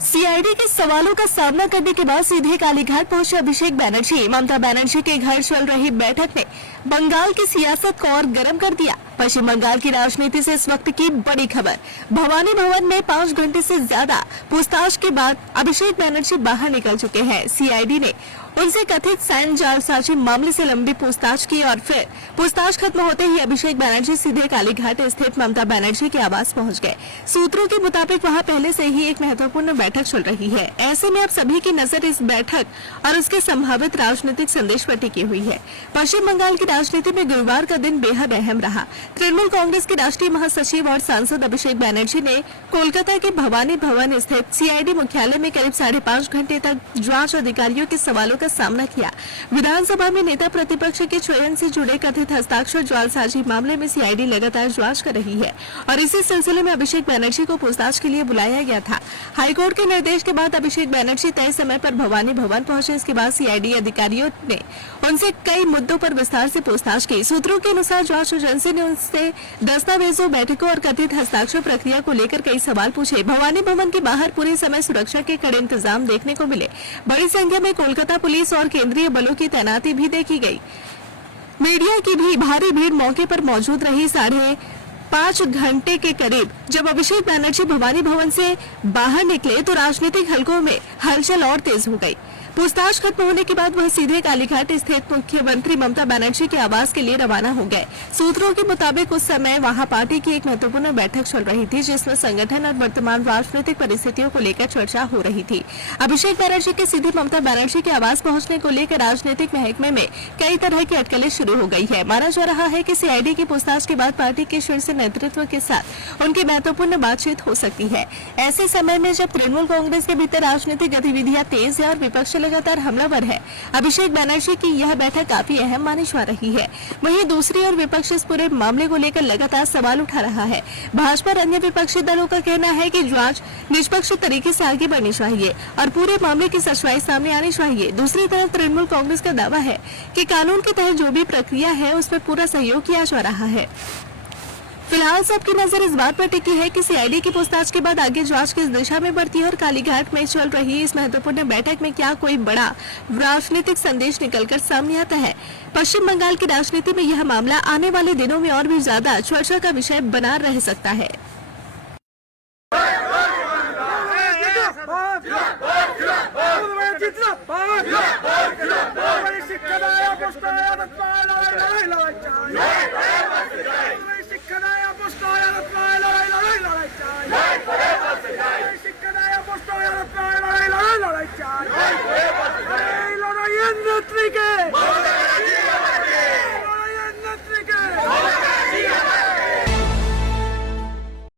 CID के सवालों का सामना करने के बाद सीधे कालीघाट पहुंचे अभिषेक बनर्जी। ममता बनर्जी के घर चल रही बैठक ने बंगाल की सियासत को और गर्म कर दिया। पश्चिम बंगाल की राजनीति से इस वक्त की बड़ी खबर। भवानी भवन में 5 घंटे से ज्यादा पूछताछ के बाद अभिषेक बनर्जी बाहर निकल चुके हैं। सीआईडी ने उनसे कथित सैन्य जालसाजी मामले से लंबी पूछताछ की और फिर पूछताछ खत्म होते ही अभिषेक बनर्जी सीधे कालीघाट स्थित ममता बनर्जी के आवास पहुंच गए। सूत्रों के मुताबिक वहां पहले से ही एक महत्वपूर्ण बैठक चल रही है। ऐसे में अब सभी की नजर इस बैठक और उसके संभावित राजनीतिक संदेश पर टिकी हुई है। पश्चिम बंगाल की राजनीति में गुरुवार का दिन बेहद अहम रहा। तृणमूल कांग्रेस के राष्ट्रीय महासचिव और सांसद अभिषेक बनर्जी ने कोलकाता के भवानी भवन स्थित सीआईडी मुख्यालय में करीब 5.5 घंटे तक जांच अधिकारियों के सवालों का सामना किया। विधानसभा में नेता प्रतिपक्ष के चयन से जुड़े कथित हस्ताक्षर जालसाजी मामले में सीआईडी लगातार जांच कर रही है और इसी सिलसिले में अभिषेक बनर्जी को पूछताछ के लिए बुलाया गया था। हाईकोर्ट के निर्देश के बाद अभिषेक बनर्जी तय समय पर भवानी भवन पहुंचे। इसके बाद सीआईडी अधिकारियों ने उनसे कई मुद्दों पर विस्तार से पूछताछ की। सूत्रों के अनुसार जांच एजेंसी ने उनसे दस्तावेजों, बैठकों और कथित हस्ताक्षर प्रक्रिया को लेकर कई सवाल पूछे। भवानी भवन के बाहर पूरे समय सुरक्षा के कड़े इंतजाम देखने को मिले। बड़ी संख्या में कोलकाता पुलिस और केंद्रीय बलों की तैनाती भी देखी गई। मीडिया की भी भारी भीड़ मौके पर मौजूद रही। 5.5 घंटे के करीब जब अभिषेक बनर्जी भवानी भवन से बाहर निकले तो राजनीतिक हलकों में हलचल और तेज हो गई। पूछताछ खत्म होने के बाद वह सीधे कालीघाट स्थित मुख्यमंत्री ममता बनर्जी के आवास के लिए रवाना हो गए। सूत्रों के मुताबिक उस समय वहां पार्टी की एक महत्वपूर्ण बैठक चल रही थी जिसमें संगठन और वर्तमान राजनीतिक परिस्थितियों को लेकर चर्चा हो रही थी। अभिषेक बनर्जी के सीधे ममता बनर्जी के आवास पहुंचने को लेकर राजनीतिक महकमे में कई तरह की अटकलें शुरू हो गई है। माना जा रहा है कि सीआईडी की पूछताछ के बाद पार्टी के शीर्ष नेतृत्व के साथ उनकी महत्वपूर्ण बातचीत हो सकती है। ऐसे समय में जब तृणमूल कांग्रेस के भीतर राजनीतिक गतिविधियां तेज है और विपक्ष लगातार हमलावर है, अभिषेक बनर्जी की यह बैठक काफी अहम मानी जा रही है। वहीं दूसरी ओर विपक्ष इस पूरे मामले को लेकर लगातार सवाल उठा रहा है। भाजपा और अन्य विपक्षी दलों का कहना है कि जांच निष्पक्ष तरीके से आगे बढ़नी चाहिए और पूरे मामले की सच्चाई सामने आनी चाहिए। दूसरी तरफ तृणमूल कांग्रेस का दावा है कि कानून के तहत जो भी प्रक्रिया है उसमें पूरा सहयोग किया जा रहा है। फिलहाल सबकी नजर इस बात पर टिकी है कि सीआईडी की पूछताछ के बाद आगे जांच किस दिशा में बढ़ती है और कालीघाट में चल रही इस महत्वपूर्ण बैठक में क्या कोई बड़ा राजनीतिक संदेश निकलकर सामने आता है। पश्चिम बंगाल की राजनीति में यह मामला आने वाले दिनों में और भी ज्यादा चर्चा का विषय बना रह सकता है। Jai